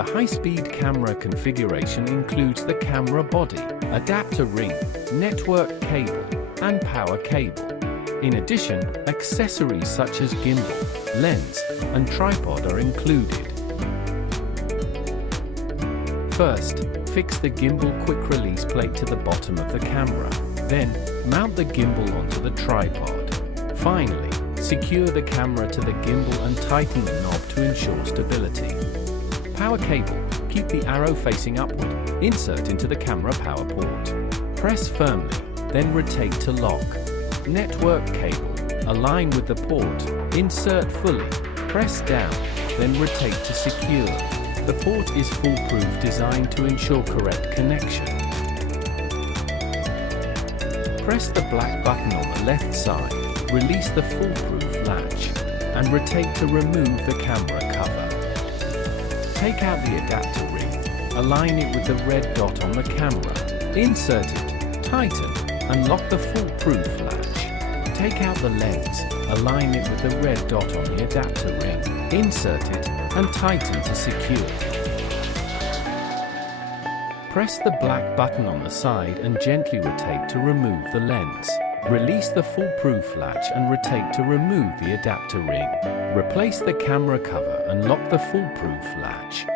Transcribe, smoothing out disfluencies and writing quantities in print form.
The high-speed camera configuration includes the camera body, adapter ring, network cable, and power cable. In addition, accessories such as gimbal, lens, and tripod are included. First, fix the gimbal quick-release plate to the bottom of the camera. Then, mount the gimbal onto the tripod. Finally, secure the camera to the gimbal and tighten the knob to ensure stability. Power cable. Keep the arrow facing upward. Insert into the camera power port. Press firmly, then rotate to lock. Network cable. Align with the port. Insert fully. Press down, then rotate to secure. The port is foolproof, designed to ensure correct connection. Press the black button on the left side, release the foolproof latch, and rotate to remove the camera cover. Take out the adapter ring, align it with the red dot on the camera, insert it, tighten, and lock the foolproof latch. Take out the lens, align it with the red dot on the adapter ring, insert it, and tighten to secure. Press the black button on the side and gently rotate to remove the lens. Release the foolproof latch and rotate to remove the adapter ring. Replace the camera cover and lock the foolproof latch.